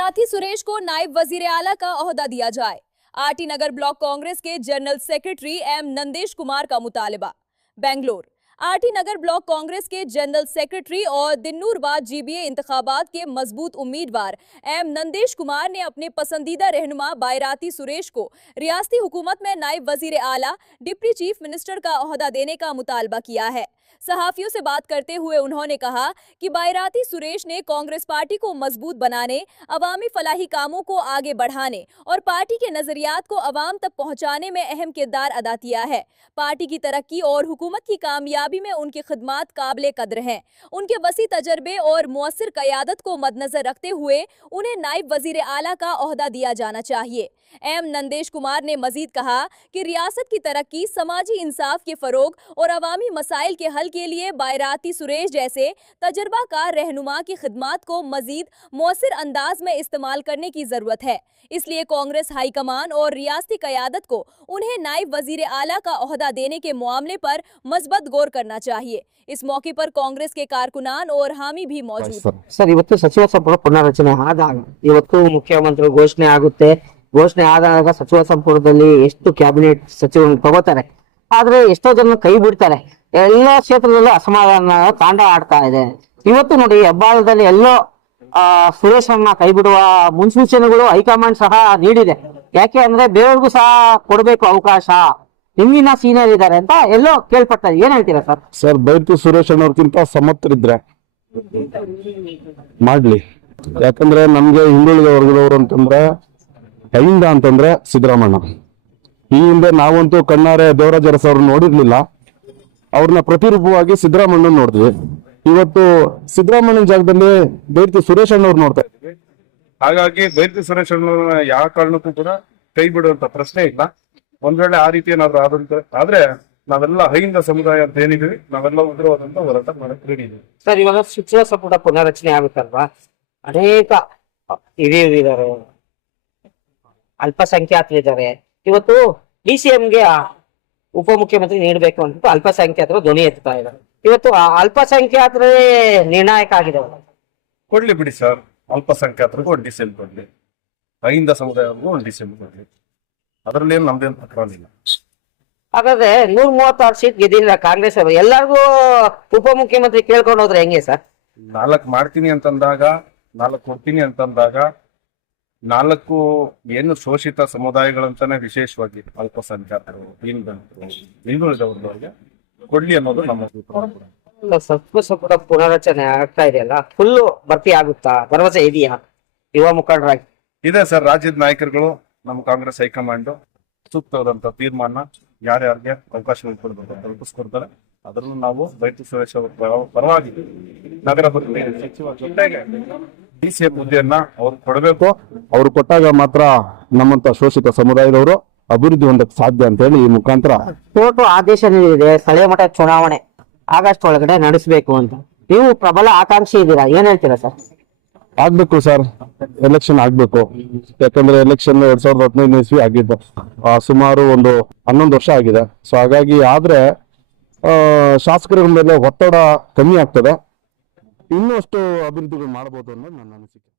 बायराती सुरेश को नायब वजीर आला का ओहदा दिया जाए। आरटी नगर ब्लॉक कांग्रेस के general secretary M Nandesh Kumar का मुतालबा। बेंगलोर आरटी नगर ब्लॉक कांग्रेस के जनरल सेक्रेटरी और दिन्नूरबाद जीबीए इंतखाबात के मजबूत उम्मीदवार एम नंदेश कुमार ने अपने पसंदीदा रहनुमा बायराती सुरेश को रियासती हुकूमत में नायब वजीर आला डिप्टी चीफ मिनिस्टर का ओहदा देने का मुतालबा किया है। सहाफियों से बात करते हुए उन्होंने कहा कि बायराती सुरेश ने कांग्रेस पार्टी को मजबूत बनाने, अवामी फलाही कामों को आगे बढ़ाने और पार्टी के नजरियात को अवाम तक पहुंचाने में अहम किरदार अदा किया है। पार्टी की तरक्की और हुकूमत की कामयाबी में उनकी खिदमात काबिले कद्र हैं। उनके वसी तजर्बे और मुअस्सिर क़यादत को मद्देनजर रखते हुए उन्हें नायब वजीर आला का ओहदा दिया जाना चाहिए। एम नंदेश कुमार ने मजीद कहा कि रियासत की तरक्की, समाजी इंसाफ के फरोग और अवामी मसाइल के हल के लिए बायराती सुरेश जैसे तजर्बाकार रहनुमा की खिदमात को मजीद मुअस्सिर अंदाज में इस्तेमाल करने की जरूरत है। इसलिए कांग्रेस हाईकमान और रियासती क़यादत को उन्हें नायब वजीर आला का ओहदा देने के मामले पर मज़बत गौर करना चाहिए। इस मौके पर कांग्रेस के कारकुनान और हामी भी मौजूद। सर, ಇವತ್ತು ಸಚಿವ ಸಂಪುಟ ಪುನರ್ರಚನೆ ಆದಾಗ ಇವತ್ತು ಮುಖ್ಯಮಂತ್ರಿ ಘೋಷಣೆ ಆಗುತ್ತೆ. ಘೋಷಣೆ ಆದಾಗ ಸಚಿವ ಸಂಪುಟದಲ್ಲಿ ಎಷ್ಟು ಕ್ಯಾಬಿನೆಟ್ ಸಚಿವರು ತಗೋತಾರೆ, ಆದ್ರೆ ಎಷ್ಟೋ ಜನ ಕೈ ಬಿಡ್ತಾರೆ. ಎಲ್ಲ ಕ್ಷೇತ್ರದಲ್ಲೂ ಅಸಮಾಧಾನ ತಾಂಡ ಆಡ್ತಾ ಇದೆ. ಇವತ್ತು ನೋಡಿ, ಹೆಬ್ಬಾಳದಲ್ಲಿ ಎಲ್ಲೋ ಸುರೇಶನ್ನ ಕೈ ಬಿಡುವ ಮುನ್ಸೂಚನೆಗಳು ಹೈಕಮಾಂಡ್ ಸಹ ನೀಡಿದೆ. ಯಾಕೆ ಅಂದ್ರೆ ಬೇರೆಯವ್ರಿಗೂ ಸಹ ಕೊಡಬೇಕು ಅವಕಾಶ, ಹಿಂದಿನ ಸೀನಿಯರ್ ಇದ್ದಾರೆ ಅಂತ ಎಲ್ಲೋ ಕೇಳ್ಪಡ್ತಾರೆ. ಏನ್ ಹೇಳ್ತೀರಾ ಸರ್? ಸರ್, ಬೈರತಿ ಸುರೇಶ್ ಅನ್ನೋರ್ಕಿಂತ ಸಮರ್ಥರಿದ್ರೆ ಮಾಡ್ಲಿ. ಯಾಕಂದ್ರೆ ನಮ್ಗೆ ಹಿಂದುಳಿದ ವರ್ಗದವರು ಅಂತಂದ್ರೆ ಕೈಯಿಂದ ಅಂತಂದ್ರೆ ಸಿದ್ದರಾಮಣ್ಣ. ಈ ಹಿಂದೆ ನಾವಂತೂ ಕಣ್ಣಾರೆ ದೇವರಾಜ ಅರಸು ಅವ್ರನ್ನ ನೋಡಿರ್ಲಿಲ್ಲ, ಅವ್ರನ್ನ ಪ್ರತಿರೂಪವಾಗಿ ಸಿದ್ದರಾಮಣ್ಣ ನೋಡಿದ್ವಿ. ಇವತ್ತು ಸಿದ್ದರಾಮಣ್ಣನ ಜಾಗದಲ್ಲಿ ಬೈರತಿ ಸುರೇಶ್ ಅನ್ನೋರು ನೋಡ್ತಾ ಇದ್ವಿ. ಹಾಗಾಗಿ ಬೈರತಿ ಸುರೇಶ್ ಅನ್ನೋರ್ನ ಯಾವ ಕಾರಣಕ್ಕೂ ಕೂಡ ಕೈ ಬಿಡುವಂತ ಪ್ರಶ್ನೆ ಇಲ್ಲ. ಒಂದ್ ವೇಳೆ ಆ ರೀತಿ ಏನಾದ್ರು ಆದ್ರೆ ನಾವೆಲ್ಲ ಅಹಿಂದ ಸಮುದಾಯ ಅಂತ ಏನಿದೀವಿ, ನಾವೆಲ್ಲ ಉಗ್ರವಾದಂತ ಹೋರಾಟ ಮಾಡಕ್ ರೆಡಿ ಇದೀವಿ. ಸರ್, ಇವಾಗ ಸಚಿವ ಸಂಪುಟ ಪುನರ್ರಚನೆ ಆಗುತ್ತಲ್ವಾ? ಅನೇಕ ಹಿರಿಯರಿದ್ದಾರೆ, ಅಲ್ಪಸಂಖ್ಯಾತರಿದ್ದಾರೆ. ಇವತ್ತು ಡಿಸಿಎಂಗೆ ಉಪಮುಖ್ಯಮಂತ್ರಿ ನೀಡಬೇಕು ಅಂತ ಅಲ್ಪಸಂಖ್ಯಾತರು ಧ್ವನಿ ಎತ್ತಾ ಇದ್ದಾರೆ. ಇವತ್ತು ಅಲ್ಪಸಂಖ್ಯಾತರೇ ನಿರ್ಣಾಯಕ ಆಗಿದೆ. ಕೊಡ್ಲಿ ಬಿಡಿ ಸರ್, ಅಲ್ಪಸಂಖ್ಯಾತರಿಗೂ ಒಂದು ಡಿಸಿಎಂ ಕೊಡ್ಲಿ, ಅಹಿಂದ ಸಮುದಾಯಕ್ಕೂ ಒಂದು ಡಿಸಿಎಂ ಕೊಡ್ಲಿ, ಅದರಲ್ಲಿ ಏನು ನಮ್ದೇನು ತಕರಾರಿಲ್ಲ. ಹಾಗಾದ್ರೆ 136 ಸೀಟ್ ಗೆದ್ದಿಲ್ಲ ಕಾಂಗ್ರೆಸ್ ಅವರು, ಎಲ್ಲರಿಗೂ ಉಪಮುಖ್ಯಮಂತ್ರಿ ಕೇಳ್ಕೊಂಡು ಹೋದ್ರೆ ಹೆಂಗೆ ಸರ್? 4 ಮಾಡ್ತೀನಿ ಅಂತಂದಾಗ, 4 ಕೊಡ್ತೀನಿ ಅಂತಂದಾಗ, 4 ಏನು ಶೋಷಿತ ಸಮುದಾಯಗಳಂತಾನೆ ವಿಶೇಷವಾಗಿ ಅಲ್ಪಸಂಖ್ಯಾತರು, ದೀನದಲಿತರು, ಹಿಂದುಳಿದವರಿಗೆ ಕೊಡ್ಲಿ ಅನ್ನೋದು ನಮ್ಮ ಸಚಿವ ಸಂಪುಟ ಪುನರ್ರಚನೆ ಆಗ್ತಾ ಇದೆಯಲ್ಲ, ಫುಲ್ಲು ಭರ್ತಿ ಆಗುತ್ತಾ? ಭರವಸೆ ಇದೆಯಾ ಯುವ ಮುಖಂಡರಾಗಿ? ಇದೆ ಸರ್. ರಾಜ್ಯದ ನಾಯಕರುಗಳು, ನಮ್ಮ ಕಾಂಗ್ರೆಸ್ ಹೈಕಮಾಂಡ್ ಸೂಕ್ತವಾದಂತ ತೀರ್ಮಾನ ಯಾರ್ಯಾರಿಗೆ ಅವಕಾಶಗಳು ಕೊಡಬೇಕು ಕಲ್ಪಿಸ್ಕೊಡ್ತಾರೆ. ಅದರಲ್ಲೂ ನಾವು ಬೈರತಿ ಸುರೇಶ್ ಅವರ ಪರವಾಗಿ ನಗರಾಭಿವೃದ್ಧಿ ಸಚಿವ ಜೊತೆಗೆ ಡಿಸಿಎಂ ಹುದ್ದೆಯನ್ನ ಅವ್ರು ಕೊಡಬೇಕು. ಅವ್ರು ಕೊಟ್ಟಾಗ ಮಾತ್ರ ನಮ್ಮಂತ ಶೋಷಿತ ಸಮುದಾಯದವರು ಅಭಿವೃದ್ಧಿ ಹೊಂದಕ್ಕೆ ಸಾಧ್ಯ ಅಂತ ಹೇಳಿ ಈ ಮುಖಾಂತರ ಕೋರ್ಟ್ ಆದೇಶ ನೀಡಿದೆ, ಸ್ಥಳೀಯ ಮಟ್ಟ ಚುನಾವಣೆ ಆಗಸ್ಟ್ ಒಳಗಡೆ ನಡೆಸಬೇಕು ಅಂತ. ನೀವು ಪ್ರಬಲ ಆಕಾಂಕ್ಷಿ ಇದ್ದೀರಾ, ಏನ್ ಹೇಳ್ತೀರಾ ಸರ್? ಆಗ್ಬೇಕು ಸರ್, ಎಲೆಕ್ಷನ್ ಆಗ್ಬೇಕು. ಯಾಕಂದ್ರೆ ಎಲೆಕ್ಷನ್ 2015 ಇಸ್ವಿ ಆಗಿದ್ದು, ಸುಮಾರು ಒಂದು 11 ವರ್ಷ ಆಗಿದೆ. ಸೊ ಹಾಗಾಗಿ ಆದ್ರೆ ಶಾಸಕರ ಮೇಲೆ ಒತ್ತಡ ಕಮ್ಮಿ ಆಗ್ತದೆ, ಇನ್ನೂ ಅಷ್ಟು ಅಭಿವೃದ್ಧಿಗಳು ಮಾಡಬಹುದು ಅನ್ನೋದು ನನ್ನ ಅನಿಸಿಕೆ.